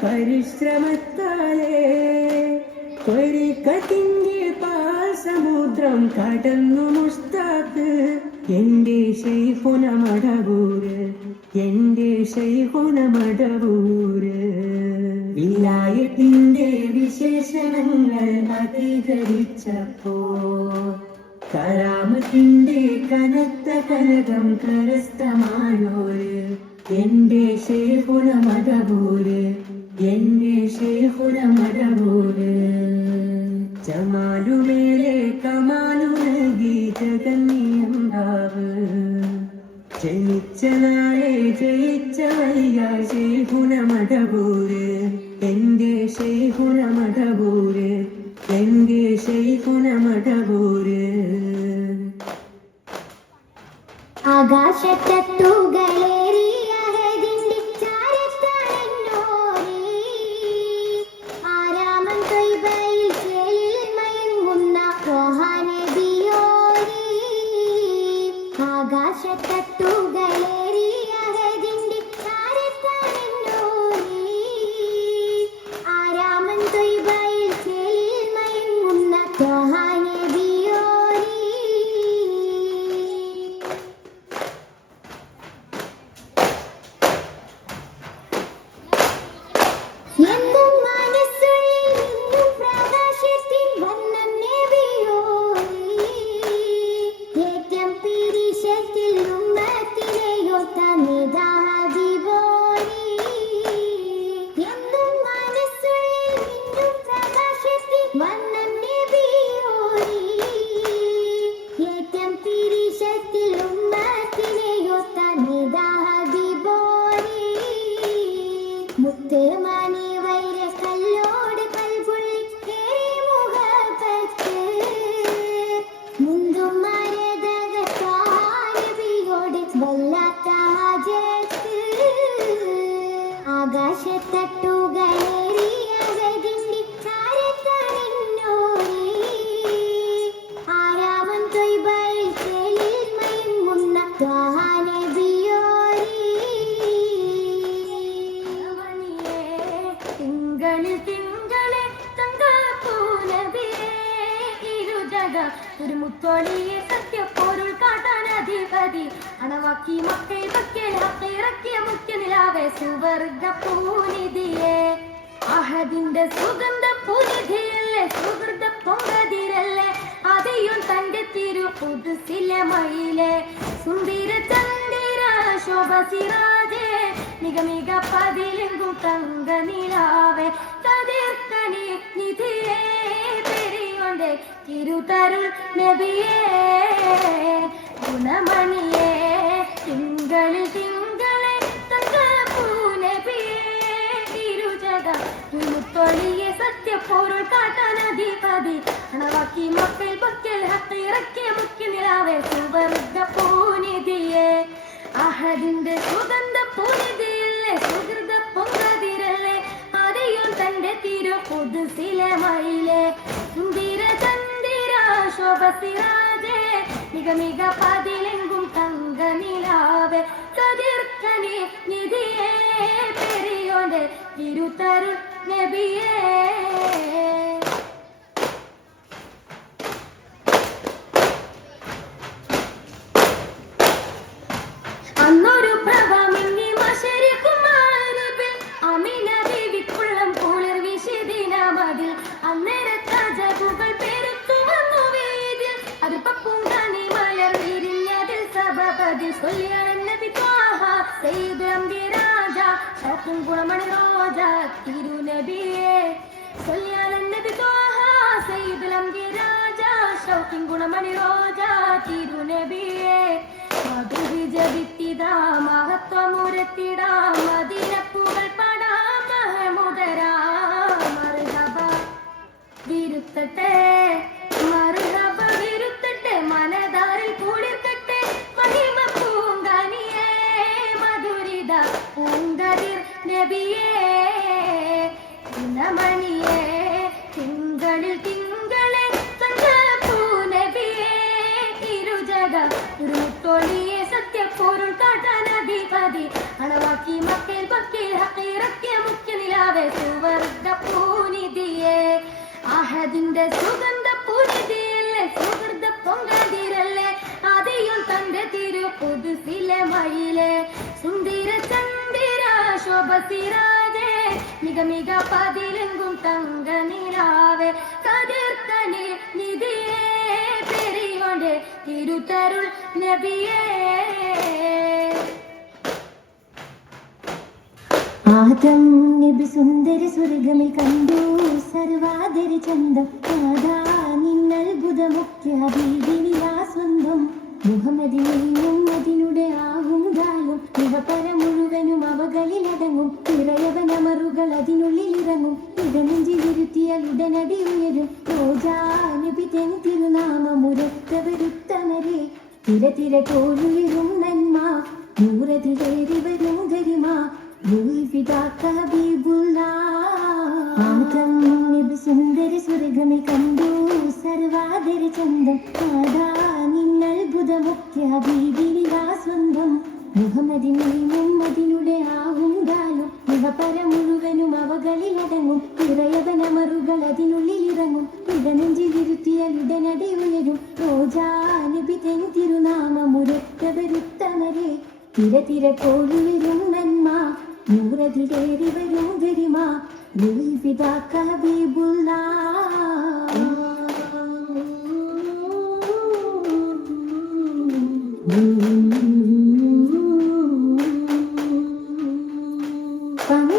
പരിശ്രമത്താലേ ത്വരിക്കത്തിൻ്റെ പാൽസമുദ്രം കടന്നു മുസ്താഖ് എൻ്റെ ശൈഖുന മടവൂര് എൻ്റെ ശൈഖുന മടവൂര് വിലായത്തിന്റെ വിശേഷണങ്ങൾ അധികരിച്ചപ്പോ കരാമത്തിന്റെ കനത്ത കനകം കരസ്ഥമായോര് എൻ്റെ ശൈഖുന മടവൂര് എൻ്റെ ശൈഖുന മടവൂര് ജമാലുമേലെ കമാലു നൽകി ജഗന്നിയമ്പാവ് ജനിച്ച നാളെ ജയിച്ച വയ്യ ശൈഖുന മടവൂര് എൻ്റെ ശൈഖുന മടവൂര് എൻ്റെ ശൈഖുന മടവൂര് ആകാശത്തൂകളേറിയ ഒരു മുത്തോളിയെ സത്യപ്പോരുൾ കാട്ടാനധിപതി അണവാക്കി മക്കൈ വക്കൽ ഹക്കിറക്കിയ മുഖ്യ നിലാവേ സുവർഗ പൂനിധിയെ അഹദിന്റെ സുഗന്ധ പൂനിധിയല്ലേ സുഹൃത പൊങ്കതിരല്ലേ അതെയും തന്റെ തിരു പുതുസിലെ മയിലെ സുന്ദര ചന്ദിര ശോഭ സിറാജേ മിക പതിലെങ്കും തങ്ക നിലാവേ കതിർക്കണി നിധിയേ പെരിയോന്റെ തിരുതരുൾ നബിയേ ഗുണമണിയേ തിങ്കളെ തങ്കപ്പൂനബിയേ തിരുജഗ മുത്തൊളിയെ സത്യപ്പോരുൾ കാട്ടാനധിപതി അണവാക്കി മക്കൾ ബക്കൽ ഹക്കിറക്കിയ മുഖ്യ നിലാവേ സുവർഗ പൂനിധിയെ അഹദിന്റെ സുഗന്ധ പൂനിധിയല്ലേ സുഹൃത പൊങ്കതിരല്ലേ അതെയും തന്റെ തിരു പുതുസിലെ മയിലെ സുന്ദര ചന്ദിര ശോഭ സിറാജേ മിക പതിലെങ്കും തങ്ക നിലാവേ കതിർക്കണി നിധിയേ പെരിയോന്റെ തിരുതരുൾ നബിയേ അന്നൊരു പ്രഭമിങ്ങി മശരിക്കുമാരബിൽ അമിന ദേവിക്കുള്ളം കുളിർ വിശിദിനമതിൽ അന്നേരത്തജകുകൾ പെരുത്തു വന്നു വീതിൽ അത് പപ്പുങ്കണി മലർ വിരിഞ്ഞതിൽ സബബതിൽ സൊല്ലിയൻ നബി ത്വാഹ സയ്യിദുൽ അംബിയ രാജ ഷൗഖും ഗുണമണി റോജ തിരുനബിയേ സൊല്ലിയൻ നബി ത്വാഹ സയ്യിദുൽ അംബിയ രാജ ഷൗഖും ഗുണമണി റോജ തിരുനബിയേ മധുവിജവിത്തിടാ മഹത്വമുരത്തിടാ മദിനപ്പുകൾ പടാം മഹമുദരാ മർഹബ വിരുത്തട്ടെ മർഹബ വിരുത്തട്ടെ മനതാരിൽ കുളിർത്തട്ടെ മഹിമ പൂങ്കാനിയേ മധുരിത പൂങ്കതിർ നബിയേ ഗുണമണിയേ തിങ്കളിൽ തിങ്കളെ തങ്കപ്പൂനബിയേ തിരുജഗ മുത്തൊളിയെ സത്യപ്പോരുൾ കാട്ടാനധിപതി അണവാക്കി മക്കൽ ബക്കൽ ഹക്കിറക്കിയ മുഖ്യ നിലാവേ അതിന്റെ സുഗന്ധ പുരിതിയല്ലേ സുഹൃത പൊങ്കതിരല്ലേ അതെയും തന്റെ തിരു പുതുസിലെ മയിലെ സുന്ദര ചന്ദിര ശോഭസിരാജേ മിക മിക പതിലെങ്കും തങ്ക നിലാവേ കതിർക്കനെ നിധിയേ പെരിയോന്റെ തിരുത്തരുൾ നബിയേ. ആദം നബി സുന്ദര സ്വർഗമിൽ കണ്ടു സർവാദര ചന്തം ആദാ നിന്നത്ഭുത മുഖ്യ ഹബീബിനിലാ സ്വന്തം മുഹമ്മദിനെയും അതിനുടെ ആകും കാലും ഇവപര മുഴുവനും അവകളിലടങ്ങും ഇറയവനമറുകൾ അതിനുള്ളിൽ ഇറങ്ങും ഇടനെഞ്ചിലിരുത്തിയാൽ ഉടനടി ഉയരും റോജാ നബി തെൻ തിരുനാമമുരത്തവരുത്തമരെ തിര തിര കോഴുയരും നന്മ നൂറതിലേറി വരും ഗരിമ ആദം നബി സുന്ദര സ്വർഗമേ കണ്ടു സർവാദര ചന്തം ആദാ നിന്നത്ഭുത മുഖ്യ ഹബീബിനിലാ സ്വന്തം മുഹമ്മദിനെയും അതിനുടെ ആവും കാലും ഇവപര മുഴുവനും അവകളിലടങ്ങും ഇറയവനമറുകൾ അതിനുള്ളിൽ ഇറങ്ങും ഇടനെഞ്ചിലിരുത്തിയാൽ ഉടനടി ഉയരും റോജാ നബി തെൻ തിരുനാമമുരത്തവരുത്തമരെ തിര തിര കോഴുവരും നന്മ നൂറതിലേറി വരും ഗരിമ പിതാക്ക ഹബീബുല്ലാ. പങ്ക